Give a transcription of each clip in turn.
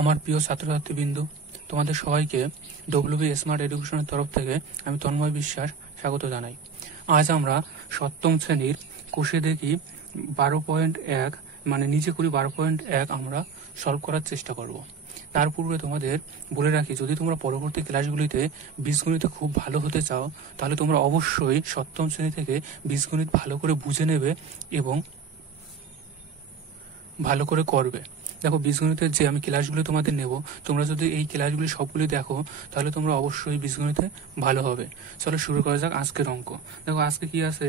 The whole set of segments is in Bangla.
আমার প্রিয় ছাত্রছাত্রীবৃন্দ, তোমাদের সবাইকে ডব্লিউবি স্মার্ট এডুকেশনের তরফ থেকে আমি তন্ময় বিশ্বাস স্বাগত জানাই। আজ আমরা সপ্তম শ্রেণীর কোষে দেখি 12.1 মানে নিচে করি 12.1 আমরা সলভ করার চেষ্টা করব। তার পূর্বে তোমাদের বলে রাখি, যদি তোমরা পরবর্তী ক্লাসগুলিতে বীজগণিতে খুব ভালো হতে চাও তাহলে তোমরা অবশ্যই সপ্তম শ্রেণী থেকে বীজগণিত ভালো করে বুঝে নেবে এবং ভালো করে করবে। দেখো, বীজগণিতের যে আমি ক্লাসগুলো তোমাদের নেব, তোমরা যদি এই ক্লাসগুলি সবগুলি দেখো তাহলে তোমরা অবশ্যই বীজগণিতে ভালো হবে। চলো শুরু করা যাক আজকের অঙ্ক। দেখো আজকে কি আছে,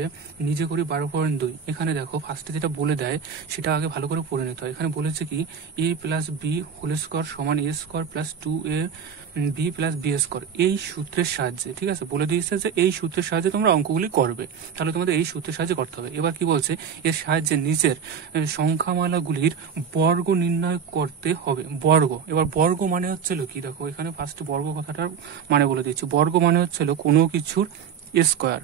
নিজে করি 12.2। এখানে দেখো ফার্স্টে যেটা বলে দেয় সেটা আগে ভালো করে পড়ে নিতে হয়। এখানে বলেছে কি a plus b whole square সমান a square plus 2ab plus B square. এই সূত্রের সাহায্যে, ঠিক আছে, বলে দিয়েছে যে এই সূত্রের সাহায্যে তোমরা অঙ্কগুলি করবে। তাহলে তোমাদের এই সূত্রের সাহায্যে করতে হবে। এবার কি বলছে, এর সাহায্যে নিচের সংখ্যামালাগুলির বর্গ নির্ণয় করতে হবে। বর্গ, এবার বর্গ মানে হচ্ছিল কি, দেখো এখানে ফার্স্ট বর্গ কথাটার মানে বলে দিচ্ছি। বর্গ মানে হচ্ছিল কোনো কিছুর স্কোয়ার।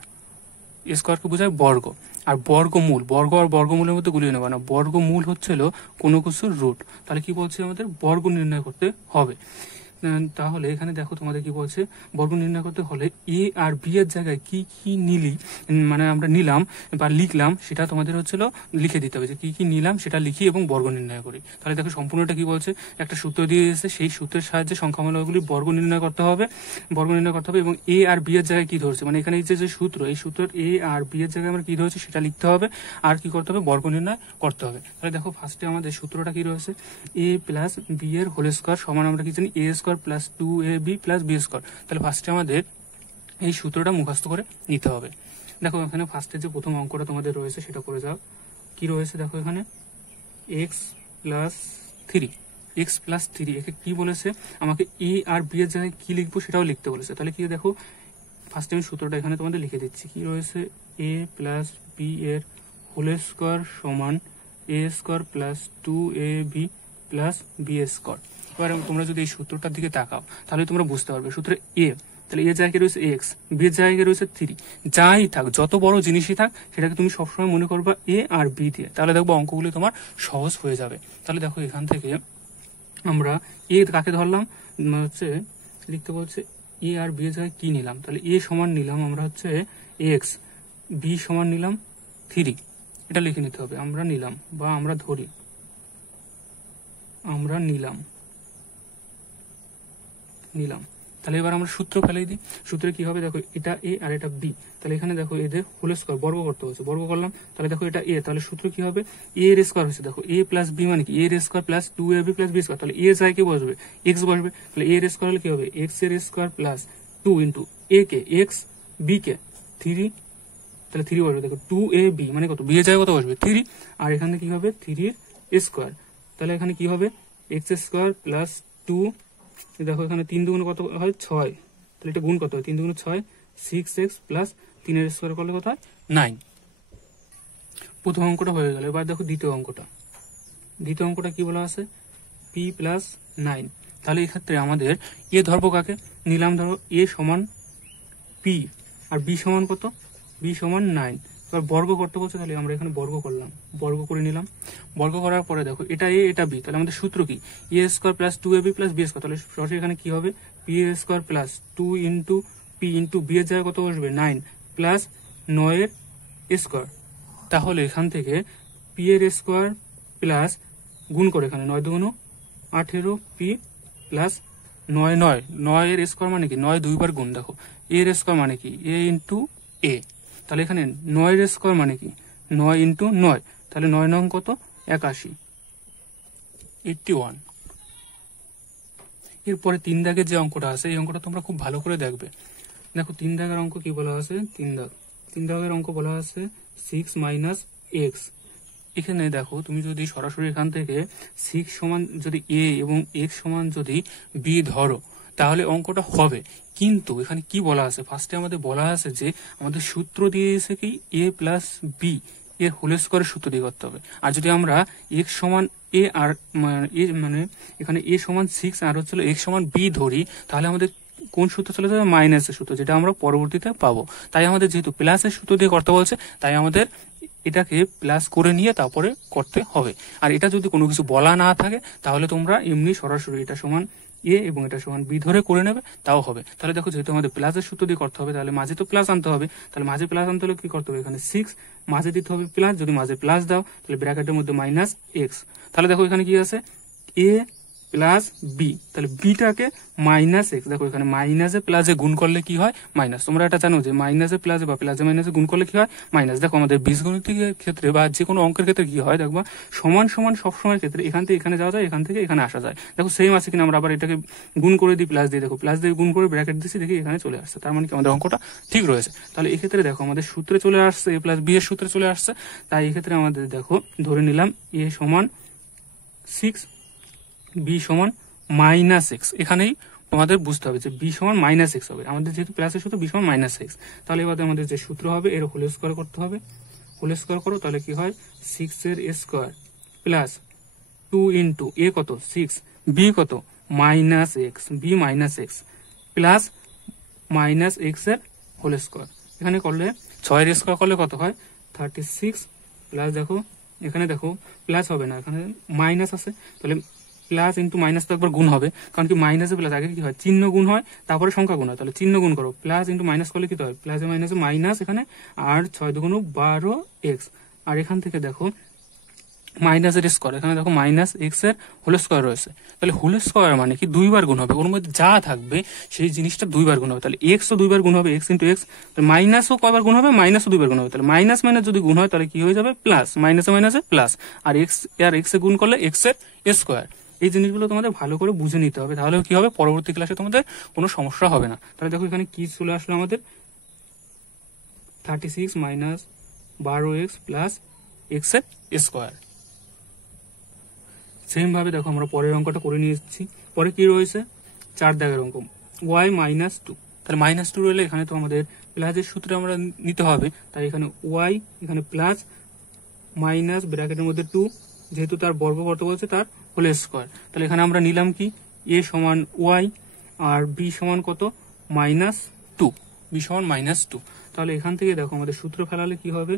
স্কোয়ারকে বোঝায় বর্গ। আর বর্গমূল, বর্গ আর বর্গমূলের মধ্যে গুলিয়ে নেবা না, বর্গমূল হচ্ছিল কোনো কিছুর রুট। তাহলে কি বলছে, আমাদের বর্গ নির্ণয় করতে হবে। তাহলে এখানে দেখো তোমাদের কি বলছে, বর্গ নির্ণয় করতে হলে এ আর বি এর জায়গায় কি কি নিলি, মানে আমরা নিলাম বা লিখলাম, সেটা তোমাদের হচ্ছিল লিখে দিতে হবে যে কি কি নিলাম সেটা লিখি এবং বর্গ নির্ণয় করি। তাহলে দেখো সম্পূর্ণটা কি বলছে, একটা সূত্র দিয়ে দিয়েছে, সেই সূত্রের সাহায্যে সংখ্যামালাগুলি বর্গ নির্ণয় করতে হবে, বর্গ নির্ণয় করতে হবে। এবং এ আর বি এর জায়গায় কি ধরছে, মানে এখানে যে সূত্র, এই সূত্রের এ আর বি এর জায়গায় আমরা কি ধরছি সেটা লিখতে হবে, আর কি করতে হবে, বর্গ নির্ণয় করতে হবে। তাহলে দেখো ফার্স্টে আমাদের সূত্রটা কি রয়েছে, এ প্লাস বি এর হোল স্কোয়ার সমান আমরা কি জানি A square plus 2ab plus B square. তাহলে ফার্স্টে আমাদের এই সূত্রটা মুখস্থ করে নিতে হবে। দেখো এখানে ফার্স্টে যে প্রথম অঙ্কটা তোমাদের রয়েছে সেটা করে যাও। কি রয়েছে দেখো, এখানে এক্স প্লাস 3, এক্স প্লাস 3, একে কি বলেছে, আমাকে এ আর বি এর জায়গায় কি লিখবো সেটাও লিখতে বলেছে। তাহলে কি দেখো ফার্স্টে আমি সূত্রটা এখানে তোমাদের লিখে দিচ্ছি। কি রয়েছে, এ প্লাস বি এর হোল স্কোয়ার সমান A square plus 2ab plus B square. এবার তোমরা যদি এই সূত্রটার দিকে তাকাও তাহলে তোমরা বুঝতে পারবে সূত্রে এ, তাহলে এর জায়গায় রয়েছে এক্স, বি এর জায়গায় রয়েছে 3। যাই থাক, যত বড় জিনিসই থাক, সেটাকে তুমি সবসময় মনে করবা এ আর বি দিয়ে। তাহলে দেখবো অঙ্কগুলি তোমার সহজ হয়ে যাবে। তাহলে দেখো এখান থেকে আমরা এ কাকে ধরলাম, হচ্ছে লিখতে বলছে এ আর বি এর জায়গায় কি নিলাম, তাহলে এ সমান নিলাম আমরা হচ্ছে এক্স, বি সমান নিলাম 3। এটা লিখে নিতে হবে, আমরা নিলাম বা আমরা ধরি, আমরা নিলাম। তাহলে এবার আমরা সূত্র ফেলে দিই। সূত্রে কি হবে দেখো, এটা এ আর এটা বি, তাহলে এখানে দেখো এদের হোল স্কোয়ার বর্গ করতে হচ্ছে, বর্গ করলাম। তাহলে দেখো এটা এ, তাহলে সূত্র কি হবে, এ এর স্কোয়ার হচ্ছে, দেখো এ প্লাস বি মানে কি এ এর square plus 2ab plus B square. তাহলে এ জায়গায় কি বসবে, এক্স বসবে। তাহলে এ এর স্কোয়ার হলে কি হবে, এক্স এর square plus 2 into A K x, B কে 3, তাহলে 3 বসবে। দেখো 2ab মানে কত, বি এর জায়গায় কত বসবে 3, আর এখানে কি হবে 3 এর স্কোয়ার। তাহলে এখানে কি হবে, এক্স স্কোয়ার প্লাস 2, দেখো এখানে 3 দুগুণ কত হয় 6, তাহলে এটা গুণ কত হয় 3 দুগুণ 6, 6x প্লাস 3 এর স্কোয়ার করলে কত হয় 9। প্রথম অঙ্কটা হয়ে গেল। এবার দেখো দ্বিতীয় অঙ্কটা। দ্বিতীয় অঙ্কটা কি বলা আছে, p প্লাস 9। তাহলে এক্ষেত্রে আমাদের এ ধরবো কাকে, নিলাম ধরো এ সমান p আর বি সমান কত, বি সমান 9। এবার বর্গ করতে বলছে, তাহলে আমরা এখানে বর্গ করলাম, বর্গ করে নিলাম। বর্গ করার পরে দেখো এটা এ এটা বি, তাহলে আমাদের সূত্র কি, A square plus 2ab plus B square. তাহলে সরাসরি এখানে কি হবে, P A square plus 2 into P into B এর জায়গায় কত বসবে 9 প্লাস 9 এর স্কোয়ার। তাহলে এখান থেকে পি এর স্কোয়ার প্লাস গুণ করে এখানে 9 দুগুণ 18 পি প্লাস 9 এর স্কোয়ার মানে কি 9 দুইবার গুণ। দেখো এর স্কোয়ার মানে কি এ ইন্টু এ, তাহলে এখানে 9 এর স্কোয়ার মানে কি 9 ইন্টু 9, তাহলে 9 নং কত 81, 81। এরপরে 3 দাগের যে অঙ্কটা আছে, এই অঙ্কটা তোমরা খুব ভালো করে দেখবে। দেখো 3 দাগের অঙ্ক কি বলা আছে, 3 দাগের অঙ্ক বলা আছে 6 মাইনাস এক্স। এখানে দেখো তুমি যদি সরাসরি এখান থেকে 6 সমান যদি এ এবং এক্স সমান যদি বি ধরো তাহলে অঙ্কটা হবে। কিন্তু এখানে কি বলা আছে, ফার্স্টে আমাদের বলা আছে যে আমাদের সূত্র দিয়ে এসে কি এ প্লাস বি এর হোল স্কোয়ারের সূত্র দিয়ে করতে হবে। আর যদি আমরা এক্স সমান এ আর মানে এখানে এ সমান 6 আর হচ্ছিল এক্স সমান বি ধরি, তাহলে আমাদের কোন সূত্র চলে যাবে, মাইনাসের সূত্র, যেটা আমরা পরবর্তীতে পাবো। তাই আমাদের যেহেতু প্লাসের সূত্র দিয়ে করতে বলছে, তাই আমাদের এটাকে প্লাস করে নিয়ে তারপরে করতে হবে। আর এটা যদি কোনো কিছু বলা না থাকে তাহলে তোমরা এমনি সরাসরি এটা সমান এ এবং এটা সমান বি ধরে করে নেবে, তাও হবে। তাহলে দেখো যেহেতু আমাদের প্লাসের সূত্র দিয়ে করতে হবে, তাহলে মাঝে তো প্লাস আনতে হবে। তাহলে মাঝে প্লাস আনতে হলে কি করতে হবে, এখানে 6 মাঝে দিতে হবে প্লাস, যদি মাঝে প্লাস দাও তাহলে ব্র্যাকেটের মধ্যে মাইনাস এক্স। তাহলে দেখো এখানে কি আছে, এ প্লাস বি, তাহলে বিটাকে মাইনাস এক্স। দেখো এখানে মাইনাসে প্লাসে গুণ করলে কি হয়, মাইনাস। তোমরা এটা জানো যে মাইনাসে প্লাসে বা প্লাসে মাইনাসে গুণ করলে কি হয়, মাইনাস। দেখো আমাদের বীজগণিতের ক্ষেত্রে বা যে কোনো অঙ্কের ক্ষেত্রে কি হয় দেখবা, সমান সমান সবসময়ের ক্ষেত্রে এখান থেকে এখানে যাওয়া যায়, এখান থেকে এখানে আসা যায়। দেখো সেম আছে কিনা, আমরা আবার এটাকে গুণ করে দিই প্লাস দিয়ে, দেখো প্লাস দিয়ে গুণ করে ব্র্যাকেট দিচ্ছি, দেখি এখানে চলে আসছে, তার মানে কি আমাদের অঙ্কটা ঠিক রয়েছে। তাহলে এক্ষেত্রে দেখো আমাদের সূত্রে চলে আসছে, এ প্লাস বি এর সূত্রে চলে আসছে। তাই এক্ষেত্রে আমাদের দেখো ধরে নিলাম এ সমান 6, বি সমান মাইনাস এক্স। এখানেই তোমাদের বুঝতে হবে যে বি সমান মাইনাস এক্স হবে, আমাদের যেহেতু প্লাসের সূত্র বি সমান মাইনাস এক্স। তাহলে এবার আমাদের যে সূত্র হবে এর হোল স্কোয়ার করতে হবে। হোল স্কোয়ার করো, তাহলে কি হয় 6 এর স্কোয়ার প্লাস 2 ইন্টু এ কত 6, বি কত minus x, b minus x plus minus x এর হোল স্কোয়ার। এখানে করলে 6 এর স্কোয়ার করলে কত হয় 36 প্লাস, দেখো এখানে দেখো প্লাস হবে না, এখানে মাইনাস আছে, তাহলে প্লাস ইন্টু মাইনাস তো একবার গুণ হবে, কারণ কি মাইনাসে প্লাস আগে কি হয় চিহ্ন গুণ হয় তারপরে সংখ্যা গুণ হয়। তাহলে চিহ্ন গুণ করো, প্লাস ইন্টু মাইনাস করলে কি হয় প্লাসে মাইনাসে মাইনাস এখানে, আর 6 দুগুণ 12 এক্স। আর এখান থেকে দেখো মাইনাসের স্কোয়ার, এখানে দেখো মাইনাস এক্স এর হোল স্কোয়ার রয়েছে। তাহলে হোল স্কোয়ার মানে কি দুইবার গুণ হবে, ওর মধ্যে যা থাকবে সেই জিনিসটা দুইবার গুণ হবে। তাহলে এক্স ও দুইবার গুণ হবে, এক্স ইন্টু এক্স। মাইনাসও কয়বার গুণ হবে, মাইনাসও দুইবার গুণ হবে। তাহলে মাইনাস মাইনাস যদি গুণ হয় তাহলে কি হয়ে যাবে প্লাস, মাইনাসে মাইনাসে প্লাস, আর এক্স আর এক্স এ গুণ করলে এক্স এর স্কোয়ার। এই জিনিসগুলো তোমাদের ভালো করে বুঝে নিতে হবে, তাহলে কি হবে পরবর্তী ক্লাসে তোমাদের কোনো সমস্যা হবে না। তাহলে দেখো এখানে কি চলে আসলো আমাদের 36 মাইনাস 12x প্লাস এক্স এর স্কোয়ার। সেম ভাবে দেখো আমরা পরের অঙ্কটা করে নিয়ে এসেছি। পরে কি রয়েছে 4 দাগের অঙ্ক, y মাইনাস 2। তাহলে মাইনাস 2 রইলে এখানে তো আমাদের প্লাসের সূত্রে আমরা নিতে হবে, তাই এখানে y এখানে প্লাস মাইনাস ব্র্যাকেটের মধ্যে 2, যেহেতু তার বর্গ কত বলছে তার হোল স্কোয়ার। তাহলে এখানে আমরা নিলাম কি a সমান y আর b সমান কত মাইনাস 2, b সমান মাইনাস 2। তাহলে এখান থেকে দেখো আমাদের সূত্র ফেলালে কি হবে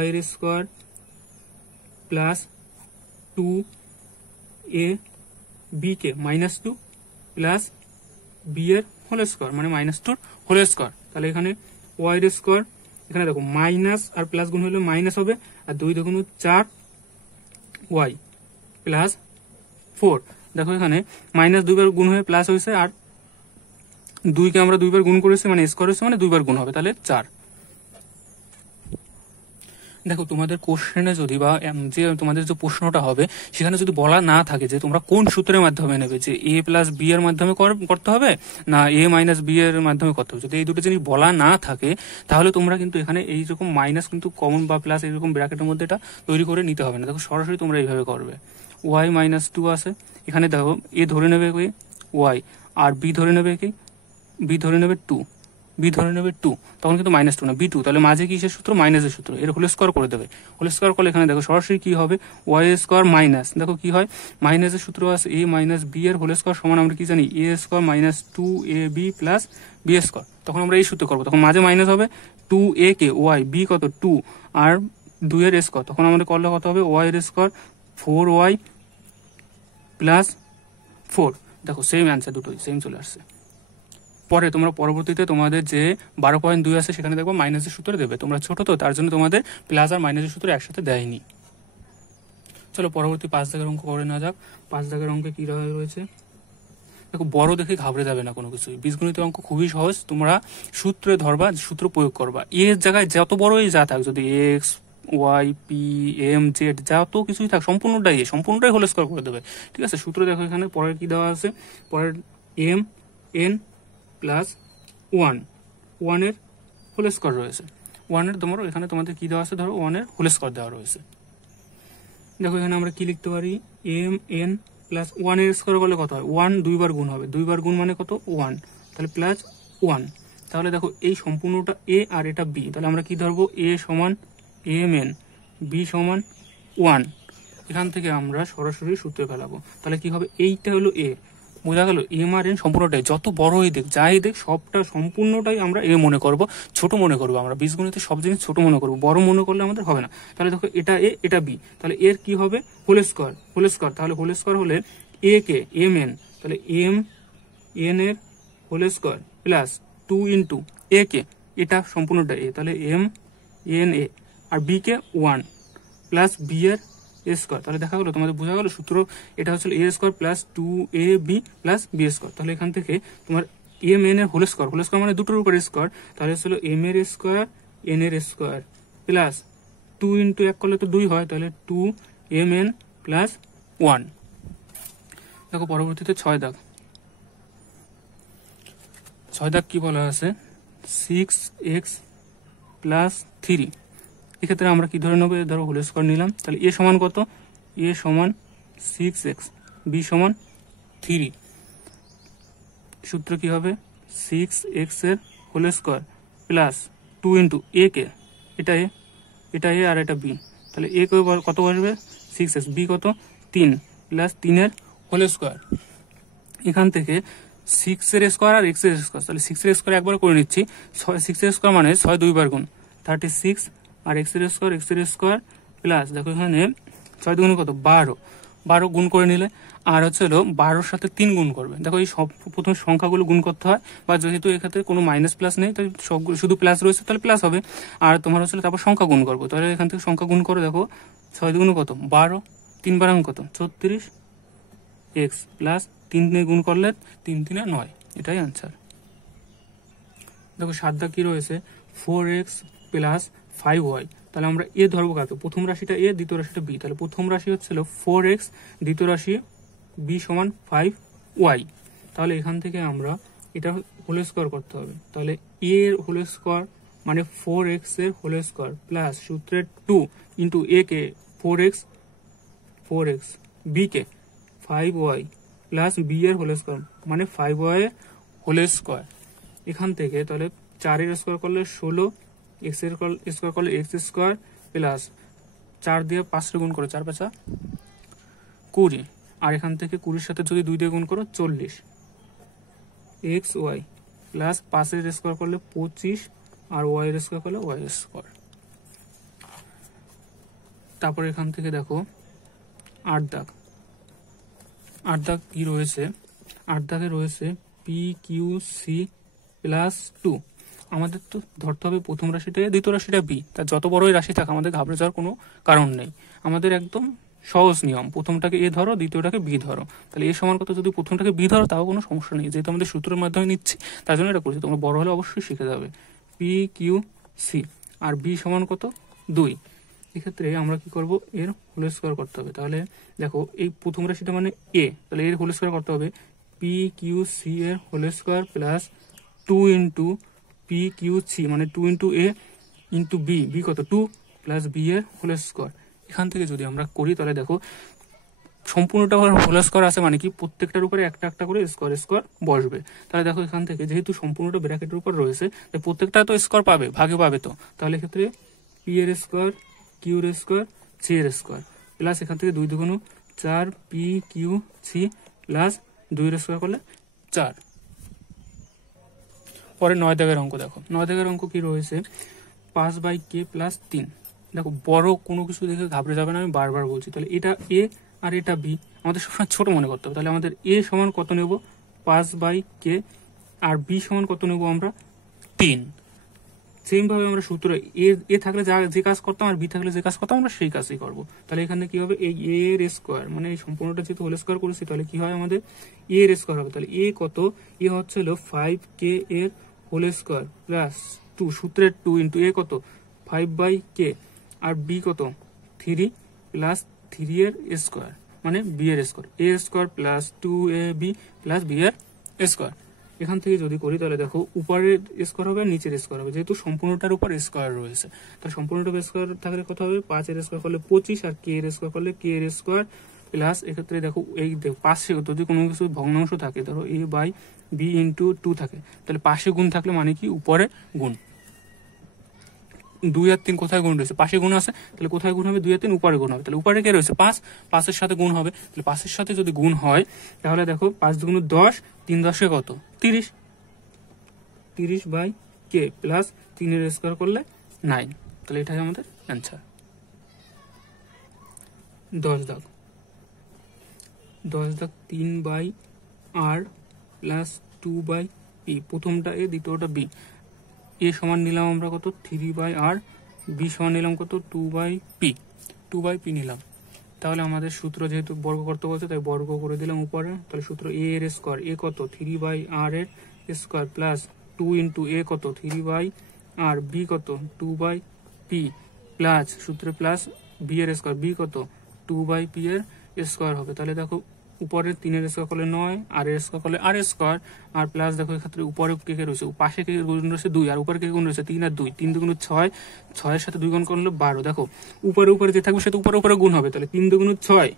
y এর square plus 2 A B K minus 2 plus B এর হোল স্কোয়ার মানে মাইনাস 2 হোল স্কোয়ার। তাহলে এখানে ওয়াই এর স্কোয়ার, এখানে দেখো মাইনাস আর প্লাস গুণ হলে মাইনাস হবে, আর 2 দুগুণ 4 ওয়াই প্লাস 4। দেখো এখানে মাইনাস 2 বার গুণ হয়ে প্লাস হয়েছে, আর 2 কে আমরা 2 বার গুণ করেছি মানে স্কোয়ার হয়েছে মানে 2 বার গুণ হবে, তাহলে 4। দেখো তোমাদের কোশ্চেনে যদি বা যে তোমাদের যে প্রশ্নটা হবে সেখানে যদি বলা না থাকে যে তোমরা কোন সূত্রের মাধ্যমে নেবে, যে এ প্লাস বি এর মাধ্যমে করতে হবে না এ মাইনাস বি এর মাধ্যমে করতে হবে, যদি এই দুটো জিনিস বলা না থাকে তাহলে তোমরা কিন্তু এখানে এইরকম মাইনাস কিন্তু কমন বা প্লাস এইরকম ব্র্যাকেটের মধ্যে এটা তৈরি করে নিতে হবে না। দেখো সরাসরি তোমরা এইভাবে করবে, ওয়াই মাইনাস 2 আছে, এখানে দেখো এ ধরে নেবে কি ওয়াই আর বি ধরে নেবে কি বি ধরে নেবে 2, বি ধরে নেবে 2, তখন কিন্তু মাইনাস 2 না বি 2, তাহলে মাঝে কি সূত্র মাইনাসের সূত্র, এর হোল স্কোয়ার করে দেবে। হোল স্কোয়ার করলে এখানে দেখো সরাসরি কি হবে ওয়াই স্কোয়ার মাইনাস, দেখো কি হয় মাইনাসের সূত্র আছে এ মাইনাস বি এর হোল স্কোয়ার সমান আমরা কি জানি A square minus 2 A B plus B square. তখন আমরা এই সূত্র করবো, তখন মাঝে মাইনাস হবে 2 এ কে ওয়াই, বি কত 2 আর 2 এর স্কোয়ার, তখন আমাদের করলে কত হবে ওয়াই এর স্কোয়ার 4y প্লাস 4। দেখো সেম অ্যান্সার দুটোই সেম চলে আসছে। পরে তোমরা পরবর্তীতে তোমাদের যে 12.2 আছে সেখানে দেখবো মাইনাসের সূত্র দেবে, তোমরা ছোট তো তার জন্য তোমাদের প্লাস আর মাইনাসের সূত্র একসাথে দেয়নি। চলো পরবর্তী 5 দাগের অঙ্ক করে না যাক। 5 দাগের অঙ্কে কি রয়েছে দেখো, বড় দেখে ঘাবড়ে যাবে না কোনো কিছুই, বীজগণিতের অঙ্ক খুবই সহজ, তোমরা সূত্রে ধরবা, সূত্র প্রয়োগ করবা, এর জায়গায় যত বড়ই যা থাক, যদি x y p m z যত কিছুই থাক সম্পূর্ণটাই হোল স্কোয়ার করে দেবে, ঠিক আছে। সূত্র দেখো এখানে পরের কি দেওয়া আছে, পরের এম এন প্লাস 1 এর হোল স্কোয়ার রয়েছে, 1 এর ধরো এখানে তোমাদের কি দেওয়া আছে, ধরো 1 এর হোল স্কোয়ার দেওয়া রয়েছে। দেখো এখানে আমরা কি লিখতে পারি এম এন প্লাস 1 এর স্কোয়ার করলে কত হয় 1 2 বার গুণ হবে, 2 বার গুণ মানে কত 1, তাহলে প্লাস 1। তাহলে দেখো এই সম্পূর্ণটা এ আর এটা বি, তাহলে আমরা কি ধরবো এ সমান এম এন বি সমান 1, এখান থেকে আমরা সরাসরি সূত্রে ফেলাবো। তাহলে কি হবে এইটা হলো এ, বোঝা গেল? এম আর এন সম্পূর্ণটাই, যত বড়ই দেখ যাই দেখ সবটা সম্পূর্ণটাই আমরা এ মনে করব, ছোট মনে করব। আমরা বীজগণিতে সব জিনিস ছোট মনে করব, বড় মনে করলে আমাদের হবে না। তাহলে দেখো এটা এ এটা বি, তাহলে এর কি হবে হোল স্কয়ার, হোল স্কয়ার। তাহলে হোল স্কয়ার হলে এ কে এম এন, তাহলে এম এন এর whole square plus 2 into A কে, এটা সম্পূর্ণটা এ, তাহলে এম এন এ, আর বি কে 1 প্লাস বি এর স্কয়ার। তাহলে দেখা গেলো, তোমাদের বোঝা গেল সূত্র, এটা হচ্ছে A square plus 2ab plus B square. তাহলে এখান থেকে তোমার এম এন এর হোল স্কয়ার, হোল স্কয়ার মানে দুটোর উপর স্কয়ার, তাহলে হচ্ছে এম এর স্কয়ার এন এর স্কয়ার প্লাস 2 ইন্টু 1 করলে তো 2 হয়, তাহলে 2 এম এন প্লাস 1। দেখো পরবর্তীতে 6 দাগ, 6 দাগ কি বলা আছে, 6x প্লাস 3। এক্ষেত্রে আমরা কি ধরে নেবো, ধরো হোল স্কয়ার নিলাম, তাহলে এ সমান কত, এ সমান 6x, বি সমান 3। সূত্র কি হবে, 6x এর whole square plus 2 into A কে, এটা এ, এটা এ আর এটা বি, তাহলে এ কত বসবে 6x, বি কত 3 প্লাস 3 এর হোল স্কয়ার। এখান থেকে 6 এর স্কয়ার আর x এর স্কয়ার, তাহলে 6 এর স্কয়ার একবার করে নিচ্ছি, 6 এর স্কয়ার মানে 6 2 বার গুণ 36, আর x এর স্কয়ার প্লাস দেখো এখানে 6 দুগুণ কত 12, 12 গুণ করে নিলে, আর হচ্ছে হলো 12-র সাথে 3 গুণ করবে। দেখো এই সব প্রথম সংখ্যাগুলো গুণ করতে হয়, বা যেহেতু এক্ষেত্রে কোনো মাইনাস প্লাস নেই তাই সবগুলো শুধু প্লাস রয়েছে, তাহলে প্লাস হবে। আর তোমার হচ্ছে তারপর সংখ্যা গুণ করবো, তাহলে এখান থেকে সংখ্যা গুণ করে দেখো 6 দুগুণ কত 12, 3 বারাং কত 36 x প্লাস 3 দিয়ে গুণ করলে 3 3 9, এটাই আনসার। দেখো 7 দাগ কি রয়েছে, 4x প্লাস 5y। তাহলে আমরা এ ধরবো কাকে, প্রথম রাশিটা এ, দ্বিতীয় রাশিটা বি। তাহলে প্রথম রাশি হচ্ছিল 4x, দ্বিতীয় রাশি বি সমান 5y। তাহলে এখান থেকে আমরা এটা হোল স্কয়ার করতে হবে, তাহলে এ এর হোল স্কয়ার মানে 4x এর হোল স্কয়ার প্লাস সূত্রের 2 into A K 4x, B K 5y plus B এর হোল স্কয়ার মানে 5y এর হোল স্কয়ার। এখান থেকে তাহলে 4 এর স্কয়ার করলে 16, x এর স্কয়ার করলে x স্কয়ার প্লাস 4 দিয়ে 5 গুণ করো 4 5 20, আর এখান থেকে 20 সাথে যদি 2 দিয়ে গুণ করো 40 xy প্লাস 5 এর স্কয়ার করলে 25, আর y এর স্কয়ার করলে y স্কয়ার। তারপর এখান থেকে দেখো 8 দাগ, 8 দাগ কি রয়েছে, 8 দাগে রয়েছে pqc প্লাস 2। আমাদের তো ধরতে হবে প্রথম রাশিটা এ, দ্বিতীয় রাশিটা বি, তার যত বড়ই রাশি থাকে আমাদের ঘাবড়ে যাওয়ার কোনো কারণ নেই। আমাদের একদম সহজ নিয়ম, প্রথমটাকে এ ধরো, দ্বিতীয়টাকে বি ধরো। তাহলে এ সমান কত, যদি প্রথমটাকে বি ধরো তাও কোনো সমস্যা নেই, যেহেতু আমাদের সূত্রের মাধ্যমে নিচ্ছি তার জন্য এটা করছি। তোমরা বড় হলে অবশ্যই শিখে যাবে। pqc আর বি সমান কত 2। এক্ষেত্রে আমরা কি করব, এর হোল স্কয়ার করতে হবে। তাহলে দেখো এই প্রথম রাশিটা মানে এ, তাহলে এর হোল স্কয়ার করতে হবে pqc এর whole square plus 2 into pqc মানে 2 into a into b, b কত 2 প্লাস বি এর হোল স্কয়ার। এখান থেকে যদি আমরা করি তাহলে দেখো সম্পূর্ণটা হোল স্কয়ার আছে মানে কি প্রত্যেকটার উপরে একটা একটা করে স্কয়ার স্কয়ার বসবে। তাহলে দেখো এখান থেকে যেহেতু সম্পূর্ণটা ব্র্যাকেটের উপর রয়েছে তাই প্রত্যেকটা তো স্কয়ার পাবে, ভাগে পাবে, তো তাহলে এক্ষেত্রে পি এর স্কয়ার, কিউ এর স্কয়ার, সি এর স্কয়ার প্লাস এখান থেকে 2 দুগুণ 4 পি কিউ সি প্লাস 2 এর স্কয়ার করলে 4। পরে 9 দাগের অঙ্ক দেখো, 9 দাগের অঙ্ক কি রয়েছে, 5/k প্লাস 3। দেখো বড় কোনো কিছু দেখে ঘাবড়ে যাবে না, আমি বারবার বলছি। তাহলে এটা এ আর এটা বি, আমাদের সবসময় ছোট মনে করতে হবে। তাহলে আমাদের এ সমান কত নেব 5/k, আর বি সমান কত নেব আমরা 3। সেম ভাবে আমরা সূত্র এ থাকলে যে কাজ করতাম আর বি থাকলে যে কাজ করতাম আমরা সেই কাজই করবো। তাহলে এখানে কি হবে, এই এ এর স্কয়ার মানে এই সম্পূর্ণটা যেহেতু হোল স্কয়ার করেছি তাহলে কি হয় আমাদের এ এর স্কয়ার হবে। তাহলে এ কত, এ হচ্ছিল 5k এর হোল স্কয়ার প্লাস 2 সূত্রের 2 ইন্টু এ কত 5/k, আর বি কত 3 প্লাস 3 এর স্কয়ার মানে বি এর square, A square plus 2ab plus B এর স্কয়ার। এখান থেকে যদি করি তাহলে দেখো উপরের স্কয়ার হবে আর নিচের স্কয়ার হবে, যেহেতু সম্পূর্ণটার উপর স্কয়ার রয়েছে তাহলে সম্পূর্ণটার স্কয়ার থাকলে কত হবে 5 এর স্কয়ার করলে 25, আর কে এর স্কয়ার করলে কে এর স্কয়ার প্লাস এক্ষেত্রে দেখো এই পাশে যদি কোনো কিছু ভগ্নাংশ থাকে, ধরো a বাই বি ইন্টু 2 থাকে, তাহলে পাশে গুণ থাকলে মানে কি উপরে গুণ। 2 আর 3 কোথায় গুণ রয়েছে? পাশে গুণ আছে, তাহলে কোথায় গুণ হবে? 2 আর 3 উপরে গুণ হবে, তাহলে উপরে কে রয়েছে? 5, 5-এর সাথে গুণ হবে, তাহলে 5-এর সাথে যদি গুণ হয় তাহলে দেখো 5 দুগুণ 10, 3 10 কত? 30, 30 বাই কে প্লাস 3 এর স্কোয়ার করলে 9, তাহলে এটাই আমাদের অ্যান্সার। 10 দাগ 3 by r plus 2 by p, প্রথমটা এ দ্বিতীয়টা বি। এ সমান নিলাম আমরা কত? 3 বাই আর, বি সমান নিলাম কত? 2 বাই পি, 2 বাই পি নিলাম। তাহলে আমাদের সূত্র যেহেতু বর্গ করতে বলছে তাই বর্গ করে দিলাম উপরে, তাহলে সূত্র এ এর স্কোয়ার, এ কত? 3 বাই আর এর স্কোয়ার প্লাস 2 ইন্টু এ কত? 3 বাই আর, বি কত? 2 বাই পি প্লাস সূত্রে প্লাস বি এর স্কোয়ার, বি কত? 2 বাই পি এর স্কোয়ার হবে। তাহলে দেখো উপরে 3 এর স্কোয়ার করলে 9, আর এর স্কোয়ার করলে আর স্কোয়ার, আর প্লাস দেখো এক্ষেত্রে উপরে কে কে রয়েছে? পাশে কে গুণ রয়েছে? 2, আর উপরে কে গুণ রয়েছে? 3 আর 2, 3 দুগুণ 6, 6-এর সাথে 2 গুণ করলে 12। দেখো উপরে যে থাকবে সেটা উপরে গুণ হবে, তাহলে 3 দুগুণ 6,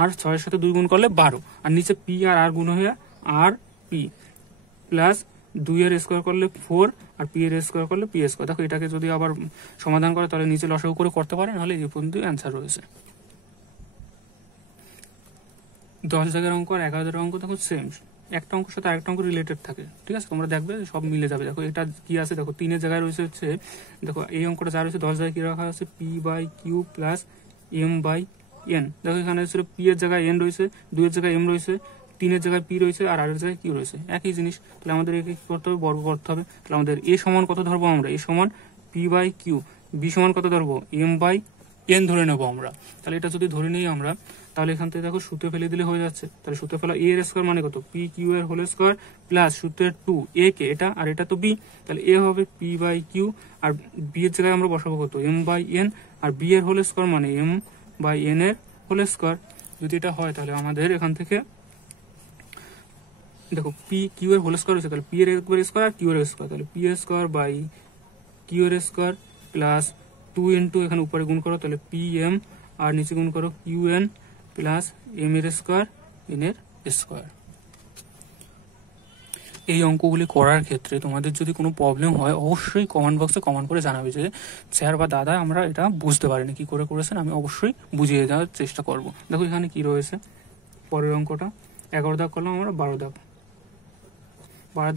আর 6-এর সাথে 2 গুণ করলে 12, আর নিচে পি আর গুণ হয়ে আর পি প্লাস 2 এর স্কোয়ার করলে 4, আর পি এর স্কোয়ার করলে পি স্কোয়ার। দেখো এটাকে যদি আবার সমাধান করে তাহলে নিচে লসাগু করে করতে পারে, নাহলে এই পর্যন্ত অ্যান্সার রয়েছে। 10 জায়গার অঙ্ক আর 11 জায়গার অঙ্ক দেখো সেম, একটা অঙ্কের সাথে আরেকটা অঙ্ক রিলেটেড থাকে, ঠিক আছে? তোমরা দেখবে সব মিলে যাবে। দেখো এটা কি আছে? দেখো 3 এর জায়গায় রয়েছে হচ্ছে, দেখো এই অঙ্কটা যা রয়েছে 10 জায়গায় কি রাখা আছে? P by q plus m by n. দেখো এখানে ছিল পি এর জায়গায় এন রয়েছে, 2 এর জায়গায় এম রয়েছে, 3 এর জায়গায় পি রয়েছে, আর এর জায়গায় কিউ রয়েছে, একই জিনিস। তাহলে আমাদের একে কি করতে হবে? বর্গ করতে হবে। তাহলে আমাদের এ সমান কত ধরবো আমরা? এ সমান পি বাই কিউ, বি সমান কত ধরবো? এম বাই এন ধরে নেবো আমরা। তাহলে এটা যদি ধরে নিই আমরা, তাহলে এখান থেকে দেখো সূত্রে ফেলে দিলে হয়ে যাচ্ছে। তাহলে সূত্রে ফেলা এ এর স্কোয়ার মানে কত? পি কিউ এর হোল স্কোয়ার প্লাস সূত্রের 2 এ কে, এটা আর এটা তো বি, তাহলে এ হবে পি বাই কিউ, আর বি এর জায়গায় আমরা বসাবো কত? এম বাই এন, আর বি এর হোল স্কোয়ার মানে এম বাই এন এর হোল স্কোয়ার। যদি এটা হয় তাহলে আমাদের এখান থেকে দেখো পি কিউ এর হোল স্কোয়ার হচ্ছে, তাহলে পি এর স্কোয়ার আর কিউ এর স্কোয়ার, তাহলে পি এর স্কোয়ার বাই কিউ এর স্কোয়ার প্লাস 2 ইন্টু এখানে উপরে গুণ করো, তাহলে পি এম, আর নিচে গুণ করো কিউ এন প্লাস এম এর স্কোয়ার এন এর স্কোয়ার। এই অঙ্কগুলি করার ক্ষেত্রে তোমাদের যদি কোনো প্রবলেম হয় অবশ্যই কমেন্ট বক্সে কমেন্ট করে জানাবে যে স্যার বা দাদা আমরা এটা বুঝতে পারিনি, কি করে করেছেন, আমি অবশ্যই বুঝিয়ে দেওয়ার চেষ্টা করব। দেখো এখানে কি রয়েছে, পরের অঙ্কটা 11 দাগ করলাম আমরা, 12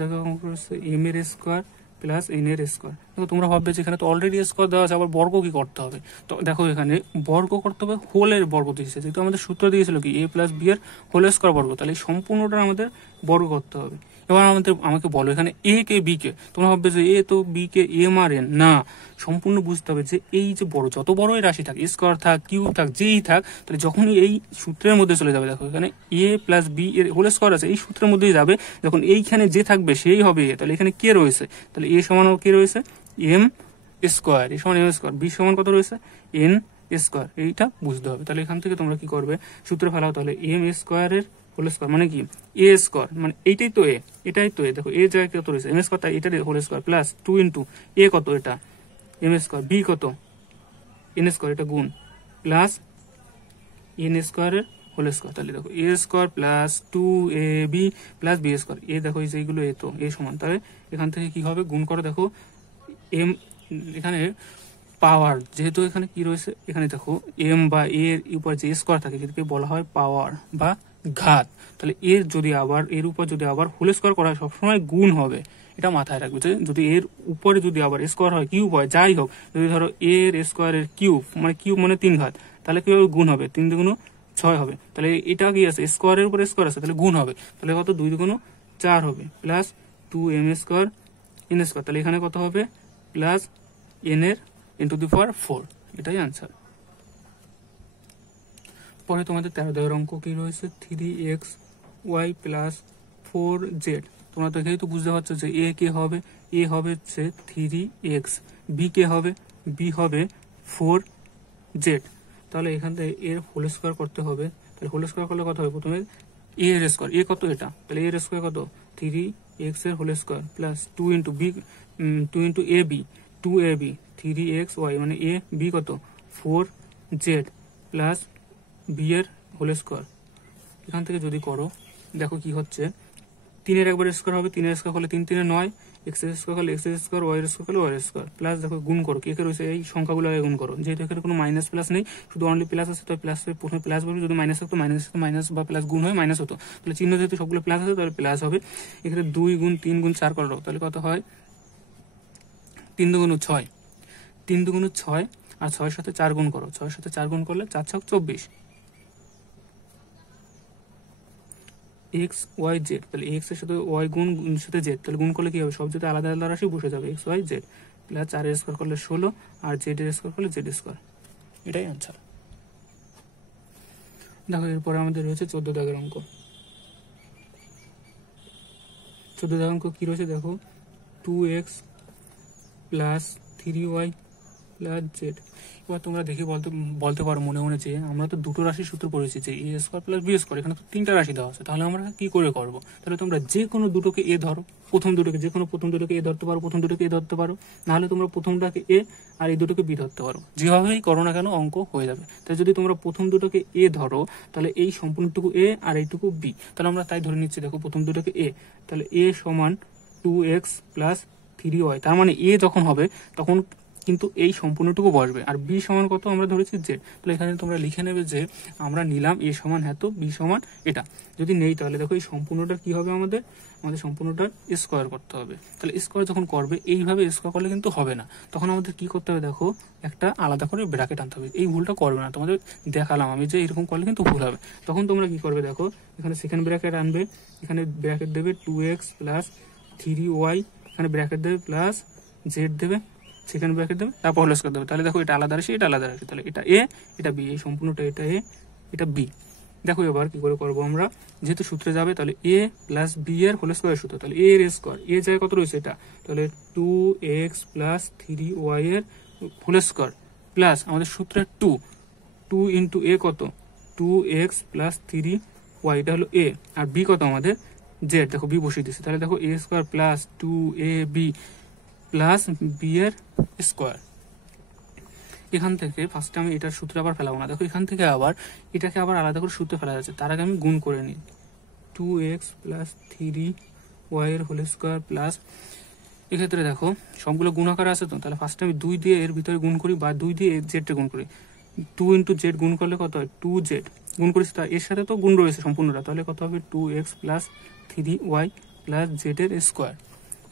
দাগ অঙ্ক রয়েছে এম এর স্কোয়ার প্লাস এন এর স্কোয়ার। দেখো তোমরা ভাববে যে এখানে তো অলরেডি স্কোয়ার দেওয়া আছে, আবার বর্গ কি করতে হবে? তো দেখো এখানে বর্গ করতে হবে হোলের বর্গ দিয়েছে, যেহেতু আমাদের সূত্র দিয়েছিল কি এ প্লাস বি এর হোল স্কোয়ার বর্গ, তাহলে এই সম্পূর্ণটা আমাদের বর্গ করতে হবে। এবার আমাকে বলো এখানে এ কে বি কে, তোমরা ভাববে যে এ তো B K M R N, না, সম্পূর্ণ বুঝতে হবে যে এই যে বড় যত বড়ই রাশি থাক, স্কোয়ার থাক কিউব থাক যেই থাক, তাহলে যখনই এই সূত্রের মধ্যে চলে যাবে, দেখো এখানে এ প্লাস বি এর হোল স্কোয়ার আছে, এই সূত্রের মধ্যেই যাবে, যখন এইখানে যে থাকবে সেই হবে এ, তাহলে এখানে কে রয়েছে? তাহলে এ সমান কে রয়েছে? এম স্কোয়ার, এ সমান এম স্কোয়ার, বি সমান কত রয়েছে? এন স্কোয়ার, এইটা বুঝতে হবে। তাহলে এখান থেকে তোমরা কি করবে? সূত্র ফেলাও, তাহলে এম স্কোয়ারের হোল স্কোয়ার মানে কি? এ স্কোয়ার মানে এইটাই তো এ, এটাই তো এ, দেখো এ জায়গায় কত রয়েছে? এম স্কোয়ার, তাই এটার whole square plus 2 into A কত? এটা এম স্কোয়ার, বি কত? এন স্কোয়ার, এটা গুণ প্লাস এন স্কোয়ারের হোল স্কোয়ার। তাহলে দেখো A square plus 2ab plus B square, এ দেখো এই যেগুলো এ তো এ সমান, তাহলে এখান থেকে কি হবে? গুণ করো, দেখো এম এখানে পাওয়ার, যেহেতু এখানে কি রয়েছে, এখানে দেখো এম বা এর উপর যে স্কোয়ার থাকে সেটাকে বলা হয় পাওয়ার বা ঘাত। তাহলে এর উপর যদি আবার হোল স্কোয়ার করা হয় সবসময় গুণ হবে, এটা মাথায় রাখবে। যে যদি এর উপরে যদি আবার স্কোয়ার হয়, কিউব হয়, যাই হোক, যদি ধরো এর স্কোয়ারের কিউব মানে 3 ঘাত, তাহলে কি হবে? গুণ হবে, 3 দুগুণ 6 হবে। তাহলে এটা কি আছে? স্কোয়ারের উপরে স্কোয়ার আছে, তাহলে গুণ হবে, তাহলে কত? 2 দুগুণ 4 হবে plus 2 m square n square, তাহলে এখানে কত হবে? প্লাস এন এর ইন্টু দি পাওয়ার 4, এটাই আনসার। পরে তোমাদের 13 দাগের অঙ্ক কি রয়েছে? 3xy plus 4z। তোমরা তো এখানেই তো বুঝতে পারছো যে এ কে হবে? এ হবে হচ্ছে 3x, বি কে হবে? বি হবে 4z। তাহলে এখান থেকে এর হোল স্কোয়ার করতে হবে, তাহলে হোল স্কোয়ার করলে কত হবে? প্রথমে এ এর স্কোয়ার, এ কত এটা? তাহলে এর স্কোয়ার কত? 3x এর whole square plus 2 into B, 2 into A B, 2ab 3xy মানে এ বি কত? 4z প্লাস বি এর হোল স্কোয়ার। এখান থেকে যদি করো দেখো কি হচ্ছে, 3 এর একবার স্কোয়ার হবে, 3 এর স্কোয়ার হলে 3 3 9, এক্স স্কোয়ার করলে এক্স স্কোয়ার, ওয়াই স্কোয়ার করলে ওয়াই স্কোয়ার, প্লাস দেখো গুণ করো, কে কে রয়েছে এই সংখ্যাগুলো আগে গুণ করো, যেহেতু এখানে কোনো মাইনাস প্লাস নেই, শুধু অনলি প্লাস আছে, তো প্লাস প্রথমে প্লাস বলবে, যদি মাইনাস থাকতো মাইনাস বা প্লাস গুণ হয় মাইনাস হতো, তাহলে চিহ্ন যেহেতু সবগুলো প্লাস আছে তাহলে প্লাস হবে। এখানে 2 গুণ 3 গুণ 4 করো, তাহলে কত হয় 3 দুগুণ 6, 3 দুগুণ 6, আর 6 সাথে 4 গুণ করো, 6 সাথে 4 গুণ করলে 4 ছক 24, এক্স ওয়াই জেড, তাহলে এক্স এর সাথে ওয়াই গুণ সাথে জেড, তাহলে গুণ করলে কি হবে, সব যেটা আলাদা আলাদা রাশি বসে যাবে, এক্স ওয়াই জেড, প্লাস 4 এর স্কোয়ার করলে 16, আর জেড এর স্কোয়ার করলে জেড স্কোয়ার, এটাই আনসার। দেখো এরপরে আমাদের রয়েছে 14 দাগের অঙ্ক। 14 দাগের অঙ্ক কি রয়েছে দেখো, 2x plus 3y plus Z. এবার তোমরা দেখে বলতে পারো মনে মনে যে আমরা তো দুটো রাশির সূত্র পড়েছি, যে এ স্কোয়ার প্লাস বি স্কোয়ার, এখানে তো 3টা রাশি দেওয়া আছে, তাহলে আমরা কি করে করবো? তাহলে তোমরা যে কোনো দুটোকে এ ধরো, প্রথম দুটোকে এ ধরতে পারো, প্রথম দুটোকে এ ধরতে পারো, নাহলে তোমরা প্রথমটাকে এ আর এই দুটোকে বি ধরতে পারো, যেভাবেই করো না কেন অঙ্ক হয়ে যাবে। তাই যদি তোমরা প্রথম দুটোকে এ ধরো তাহলে এই সম্পূর্ণটুকু এ আর এইটুকু বি, তাহলে আমরা তাই ধরে নিচ্ছি। দেখো প্রথম দুটোকে এ, তাহলে এ সমান 2x প্লাস 3y, তার মানে এ যখন হবে তখন কিন্তু এই সম্পূর্ণটুকু বসবে, আর বি সমান কত আমরা ধরেছি জেড, তাহলে এখানে তোমরা লিখে নেবে যে আমরা নিলাম এ সমান এত, বি সমান এটা। যদি নেই তাহলে দেখো এই সম্পূর্ণটা কি হবে, আমাদের সম্পূর্ণটার স্কোয়ার করতে হবে। তাহলে স্কোয়ার যখন করবে এইভাবে স্কোয়ার করলে কিন্তু হবে না, তখন আমাদের কি করতে হবে, দেখো একটা আলাদা করে ব্র্যাকেট আনতে হবে। এই ভুলটা করবে না, তোমাদের দেখালাম আমি যে এরকম করলে কিন্তু ভুল হবে। তখন তোমরা কি করবে, দেখো এখানে সেকেন্ড ব্র্যাকেট আনবে, এখানে ব্র্যাকেট দেবে 2x প্লাস 3y, এখানে ব্র্যাকেট দেবে প্লাস জেড দেবে, সেকেন্ড ব্র্যাকেট দেবে, তারপর হোল স্কোয়ার দেবে। তাহলে দেখো এটা আলাদা রাশি, এটা আলাদা রাশি, তাহলে এটা এ এটা বি, এই সম্পূর্ণটা এটা এ এটা বি। দেখো এবার কি করে করবো আমরা, যেহেতু সূত্রে যাবে তাহলে এ প্লাস বি এর হোল স্কোয়ার সূত্র, তাহলে এ এর স্কোয়ার, এ জায়গায় কত রয়েছে এটা, তাহলে 2x প্লাস 3y এর হোল স্কোয়ার প্লাস আমাদের সূত্রে 2 ইন্টু এ কত 2x প্লাস 3y, এটা হলো এ, আর বি কত আমাদের জেড, দেখো বি বসিয়ে দিচ্ছে, তাহলে দেখো A square plus 2ab plus B এর স্কোয়ার। এখান থেকে ফার্স্টে আমি এটার সূত্রে আবার ফেলাবো না, দেখো এখান থেকে আবার এটাকে আবার আলাদা করে সূত্রে ফেলা যাচ্ছে, তার আগে আমি গুণ করে নিই, 2x প্লাস 3y এর হোল স্কোয়ার প্লাস, এক্ষেত্রে দেখো সবগুলো গুণ আকারে আছে তো, তাহলে ফার্স্টে আমি 2 দিয়ে এর ভিতরে গুণ করি, বা 2 দিয়ে জেডটা গুণ করি, 2 ইন্টু জেড গুণ করলে কত হয় 2z, গুণ করেছি তা এর সাথে তো গুণ রয়েছে সম্পূর্ণটা, তাহলে কত হবে 2x plus 3y plus Z এর স্কোয়ার।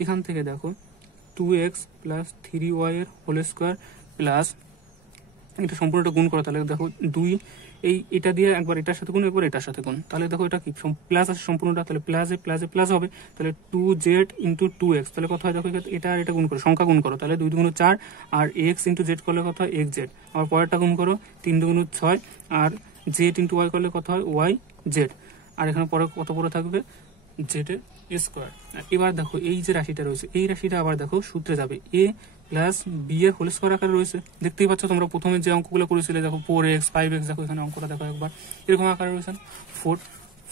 এখান থেকে দেখো 2x প্লাস 3y এর হোল স্কোয়ার প্লাস এটা সম্পূর্ণটা গুণ করো, তাহলে দেখো 2 এটা দিয়ে একবার এটার সাথে গুণ, একবার এটার সাথে গুণ, তাহলে দেখো এটা কি প্লাস আছে সম্পূর্ণটা, তাহলে প্লাসে প্লাসে প্লাস হবে, তাহলে 2z ইন্টু 2x, তাহলে কত হয় দেখো এটা আর এটা গুণ করো, সংখ্যা গুণ করো, তাহলে 2 দুগুণ 4, আর x ইন্টু জেড করলে কত হয় xz, আবার পরেরটা গুণ করো 3 দুগুণ 6, আর z ইন্টু y করলে কত হয় yz, আর এখানে পরে কত পরে থাকবে জেড এর স্কোয়ার। এবার দেখো এই যে রাশিটা রয়েছে, এই রাশিটা আবার দেখো সূত্রে যাবে এ প্লাস বি এর হোল স্কোয়ার আকারে রয়েছে, দেখতেই পাচ্ছ তোমরা প্রথমে যে অঙ্কগুলো করেছিলে, দেখো 4x 5x, দেখো এখানে অঙ্কটা দেখো একবার এরকম আকারে রয়েছে,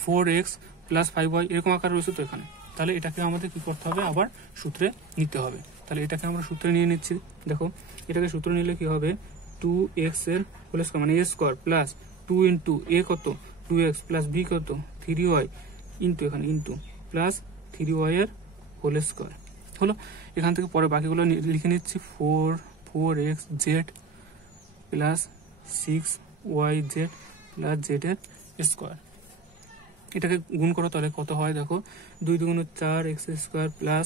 4x প্লাস 5y এরকম আকারে রয়েছে তো এখানে, তাহলে এটাকে আমাদের কি করতে হবে, আবার সূত্রে নিতে হবে। তাহলে এটাকে আমরা সূত্রে নিয়ে নিচ্ছি, দেখো এটাকে সূত্রে নিলে কি হবে 2x এর হোল স্কোয়ার মানে এ স্কোয়ার প্লাস 2 ইন্টু এ কত 2x প্লাস বি কত 3y ইন্টু এখানে ইন্টু প্লাস 3y এর হোল স্কোয়ার হলো। এখান থেকে পরে বাকিগুলো লিখে নিচ্ছি 4x Z plus 6yz plus Z এর স্কোয়ার। এটাকে গুণ করো তাহলে কত হয় দেখো 2 দুগুণ 4x স্কোয়ার প্লাস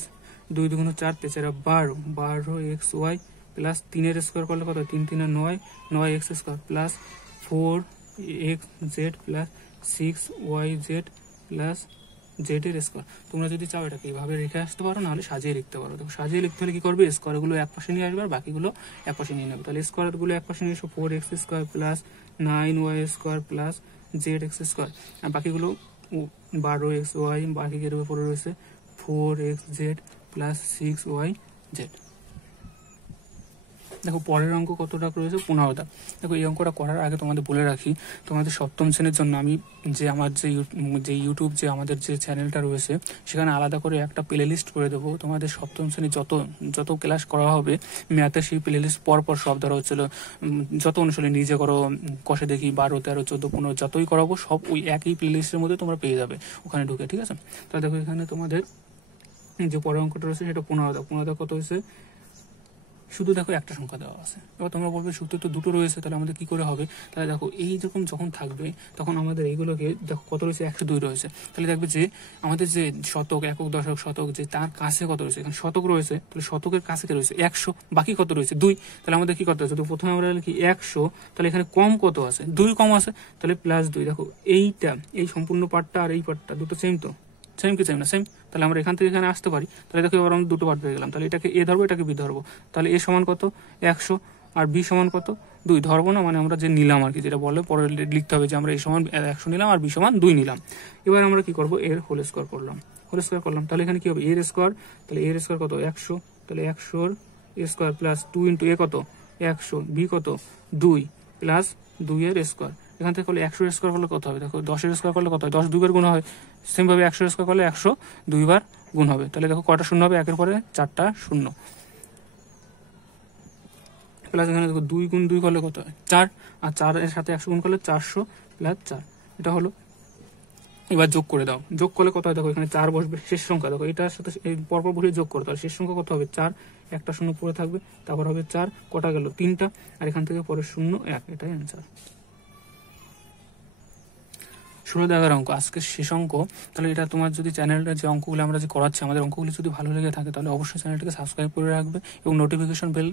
2 দুগুণ 4 তেছাড়া 12xy প্লাস 3 এর স্কোয়ার করলে কত 3 3 9 9x square plus 4xz plus 6yz plus Z এর স্কোয়ার। তোমরা যদি চাও এটাকে এইভাবে রেখে আসতে পারো, নাহলে সাজিয়ে লিখতে পারো। দেখো সাজিয়ে লিখতে হলে কি করবে, স্কোয়ার গুলো এক পাশে নিয়ে আসবে আর বাকিগুলো এক পাশে নিয়ে নেবে। তাহলে স্কোয়ার গুলো এক পাশে নিয়ে এসো 4x square plus 9y square plus Z X square, আর বাকিগুলো 12xy, বাকি এর উপরে রয়েছে 4xz প্লাস 6yz। দেখো পরের অঙ্ক কতটা রয়েছে 15টা। দেখো এই অঙ্কটা করার আগে তোমাদের বলে রাখি, তোমাদের সপ্তম শ্রেণীর জন্য আমি যে আমার যে ইউটিউব যে আমাদের যে চ্যানেলটা রয়েছে সেখানে আলাদা করে একটা প্লে লিস্ট করে দেবো। তোমাদের সপ্তম শ্রেণীর যত ক্লাস করা হবে ম্যাথে সেই প্লে লিস্ট পরপর সব ধরা হচ্ছিল, যত অনুশীলন নিজে করো, কষে দেখি 12, 13, 14, 15 যতই করাবো সব ওই একই প্লে লিস্টের মধ্যে তোমরা পেয়ে যাবে ওখানে ঢুকে, ঠিক আছে। তো দেখো এখানে তোমাদের যে পরের অঙ্কটা রয়েছে সেটা 15 দাও, 15 কত হয়েছে, শুধু দেখো একটা সংখ্যা দেওয়া আছে। এবার তোমরা বলবে সূত্র তো দুটো রয়েছে, তাহলে আমাদের কি করে হবে? তাহলে দেখো এই যখন যখন থাকবে তখন আমাদের এইগুলোকে দেখো কত রয়েছে, 102 রয়েছে। তাহলে দেখবে যে আমাদের যে শতক, একক, দশক, শতক, যে তার কাছে কত রয়েছে, এখানে শতক রয়েছে, তাহলে শতকের কাছে কে রয়েছে 100, বাকি কত রয়েছে 2। তাহলে আমাদের কি করতে হবে, তো প্রথমে আমরা লিখি 100, তাহলে এখানে কম কত আছে, 2 কম আছে, তাহলে +2। দেখো এইটা, এই সম্পূর্ণ পার্টটা আর এই পার্টটা দুটো সেম, তো সেম কি সেম না, সেম। তাহলে আমরা এখান থেকে এখানে আসতে পারি। তাহলে দেখো এবার আমরা দুটো পার্ট পেয়ে গেলাম। তাহলে এটাকে এ ধরবো, এটাকে বি ধরবো। তাহলে এ সমান কত 100 আর বি সমান কত 2 ধরবো না, মানে আমরা যে নিলাম আর কি, যেটা বলে পরে লিখতে হবে যে আমরা এ সমান 100 নিলাম আর বি সমান 2 নিলাম। এবার আমরা কি করব, এর হোল স্কোয়ার করলাম, হোল স্কোয়ার করলাম। তাহলে এখানে কি হবে, এর স্কোয়ার, তাহলে এর স্কোয়ার কত 100, তাহলে 100 এর স্কোয়ার প্লাস 2 ইন্টু এ কত 100, বি কত 2 প্লাস 2 এর স্কোয়ার। এখান থেকে করলে 100 স্কোয়ার করলে কত হবে, দেখো 10 এর স্কোয়ার করলে কত হয়, 10 দুইবার গুণ হয়। সেমভাবে 100 স্কোয়ার করলে 100 দুইবার গুণ হবে। তাহলে দেখো কটা শূন্য হবে, একের পরে 4টা শূন্য, প্লাস এখানে দেখো 2 গুণ 2 করলে কত হয় 4, আর 4 এর সাথে 100 গুণ করলে 400 প্লাস 4, এটা হলো। এবার যোগ করে দাও, যোগ করলে কত হয়, দেখো এখানে 4 বসবে, শেষ সংখ্যা দেখো এটার সাথে পরপর বসে যোগ করতে হবে, শেষ সংখ্যা কত হবে 4, একটা শূন্য পরে থাকবে, তারপর হবে 4, কটা গেল 3টা, আর এখান থেকে পরে 0 1, এটাই অ্যান্সার। 16 অঙ্ক আজকের শেষ অঙ্ক। তাহলে এটা তোমার যদি চ্যানেলটা যে অঙ্কগুলো আমরা যে করাচ্ছি, আমাদের অঙ্কগুলি যদি ভালো লেগে থাকে তাহলে অবশ্যই চ্যানেলটাকে সাবস্ক্রাইব করে রাখবে এবং নোটিফিকেশন বেল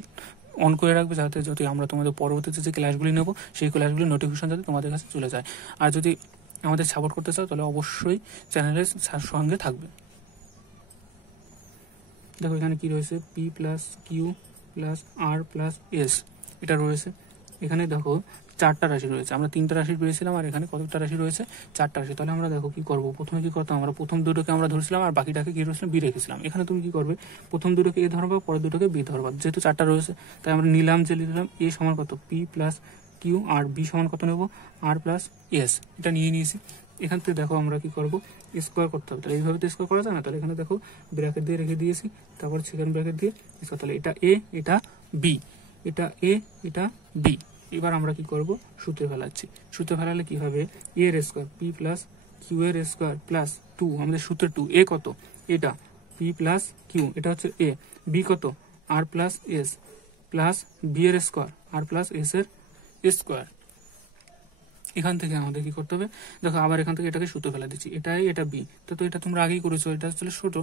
অন করে রাখবে, যাতে যদি আমরা তোমাদের পরবর্তীতে যে ক্লাসগুলি নেব সেই ক্লাসগুলির নোটিফিকেশন যাতে তোমাদের কাছে চলে যায়। আর যদি আমাদের সাপোর্ট করতে চাও তাহলে অবশ্যই চ্যানেলের সঙ্গে থাকবে। দেখো এখানে কি রয়েছে, পি প্লাস কিউ প্লাস আর প্লাস এস, এটা রয়েছে। এখানে দেখো 4টা রাশি রয়েছে, আমরা 3টা রাশি পেয়েছিলাম, আর এখানে কতটা রাশি রয়েছে 4টা রাশি। তাহলে আমরা দেখো কি করব, প্রথমে কি করতাম, আমরা প্রথম দুটোকে আমরা ধরেছিলাম আর বাকিটাকে কি ধরেছিলাম, বি রেখেছিলাম। এখানে তুমি কি করবে, প্রথম দুটোকে এ ধরবা, পরের দুটোকে বি ধরবা, যেহেতু 4টা রয়েছে তাই আমরা নিলাম, যে নিলাম এ সমান কত পি প্লাস কিউ, আর বি সমান কত নেব আর প্লাস এস, এটা নিয়ে নিয়েছি। এখান থেকে দেখো আমরা কি করব, স্কোয়ার করতে হবে। তাহলে এইভাবে তো স্কোয়ার করা যায় না, তাহলে এখানে দেখো ব্র্যাকেট দিয়ে রেখে দিয়েছি, তারপর সেকেন্ড ব্র্যাকেট দিয়ে স্কোয়ার। তাহলে এটা এ, এটা বি, এটা এ, এটা বি। এবার আমরা কি করব, সূত্রে ফেলাচ্ছি। সূত্রে ফেলালে কি হবে, এ এর স্কোয়ার পি প্লাস কিউ এর স্কোয়ার প্লাস 2, আমাদের সূত্রে 2, এ কত এটা পি প্লাস কিউ, এটা হচ্ছে এ, বি কত আর প্লাস এস প্লাস বি এর স্কোয়ার আর প্লাস এস এর স্কোয়ার। এখান থেকে আমাদের কি করতে হবে, দেখো আবার এখান থেকে এটাকে সূত্র ফেলা দিচ্ছি, এটাই এটা বি, তো এটা তোমরা আগেই করেছো, এটা আসলে ছোট,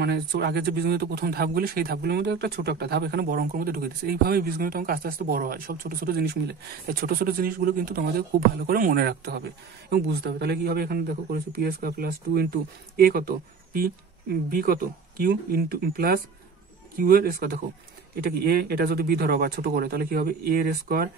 মানে আগের যে বীজগণিত প্রথম ধাপগুলি সেই ধাপগুলির মধ্যে একটা ছোট একটা ধাপ এখানে বড় অঙ্কের মধ্যে ঢুকে দিচ্ছে। এইভাবে বীজগণিত অঙ্ক আস্তে আস্তে বড় হয়, সব ছোট ছোট জিনিস মিলে। এই ছোট ছোট জিনিসগুলো কিন্তু তোমাদের খুব ভালো করে মনে রাখতে হবে এবং বুঝতে হবে। তাহলে কি হবে, এখানে দেখো করেছি P square plus 2 into A কত পি, বি কত কিউ ইন্টু প্লাস কিউ এর স্কোয়ার। দেখো এটা কি এ, এটা যদি বি ধরো আবার ছোট করে, তাহলে কি হবে এ এর স্কোয়ার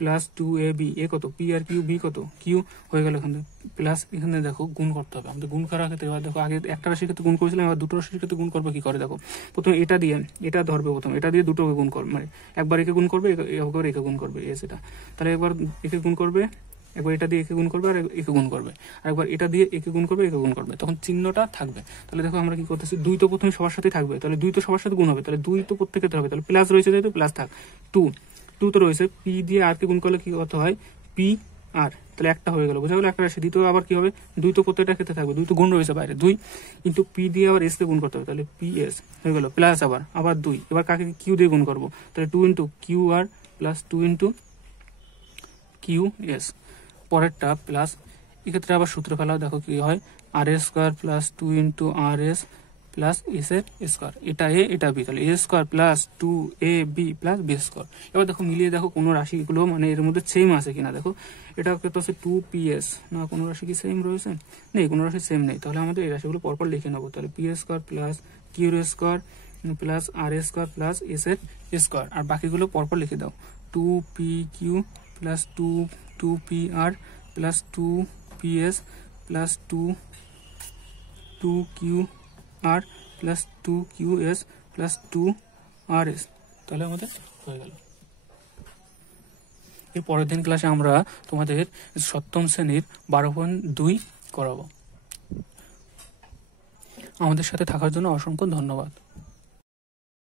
প্লাস 2ab, এ কত পি আর কিউ, বি কত কিউ হয়ে গেল। এখানে প্লাস এখানে দেখো গুণ করতে হবে আমাদের, গুণ করার ক্ষেত্রে এবার দেখো আগে একটা রাশির ক্ষেত্রে গুণ করেছিলাম, এবার দুটো রাশির ক্ষেত্রে গুণ করবে কি করে, দেখো প্রথমে এটা দিয়ে, এটা ধরবে প্রথম, এটা দিয়ে দুটোকে গুণ করবে, মানে একবার একে গুণ করবে, একবার একে গুণ করবে, সেটা তাহলে একবার একে গুণ করবে, একবার এটা দিয়ে একে গুণ করবে আর একে গুণ করবে, আর একবার এটা দিয়ে একে গুণ করবে, একে গুণ করবে, তখন চিহ্নটা থাকবে। তাহলে দেখো আমরা কি করতেছি, 2 তো প্রথমে সবার সাথে থাকবে, তাহলে 2 তো সবার সাথে গুণ হবে, তাহলে 2 তো প্রত্যেকের হবে, তাহলে প্লাস রয়েছে যেহেতু প্লাস থাক, 2 তো রয়েছে, পি দিয়ে আর কে গুণ করলে কি কত হয় পি আর, তাহলে একটা হয়ে গেল, বোঝা গেল একটা রাশি। দ্বিতীয় আবার কি হবে, 2 তো প্রত্যেকটা ক্ষেত্রে থাকবে, 2 তো গুণ রয়েছে বাইরে, 2 কিন্তু পি দিয়ে আবার এস কে গুণ করতে হবে, তাহলে পি এস হয়ে গেল, প্লাস আবার 2, এবার কাকে কিউ দিয়ে গুণ করবো, তাহলে 2 into q r plus 2 into q s, পরেরটা প্লাস। এক্ষেত্রে আবার সূত্র ফেলা, দেখো কি হয় r s square plus 2 into r s plus s এর স্কোয়ার, এটা এ এটা বি, তাহলে a square plus 2ab plus B square. এবার দেখো মিলিয়ে দেখো কোনো রাশিগুলো মানে এর মধ্যে সেম আছে কিনা, দেখো এটা তো হচ্ছে 2ps, না কোনো রাশি কি সেম রয়েছে, নেই কোনো রাশি সেম নেই, তাহলে আমাদের এই রাশিগুলো পরপর লিখে নেবো। তাহলে পি স্কোয়ার প্লাস কিউর square plus r square plus s এর স্কোয়ার, আর বাকিগুলো পরপর লিখে দাও, 2pq plus 2pr plus 2ps plus 2qr plus 2qs plus 2rs, তাহলে আমাদের হয়ে গেল। এর পরের দিন ক্লাসে আমরা তোমাদের সপ্তম শ্রেণীর 12.2 করাবো। আমাদের সাথে থাকার জন্য অসংখ্য ধন্যবাদ।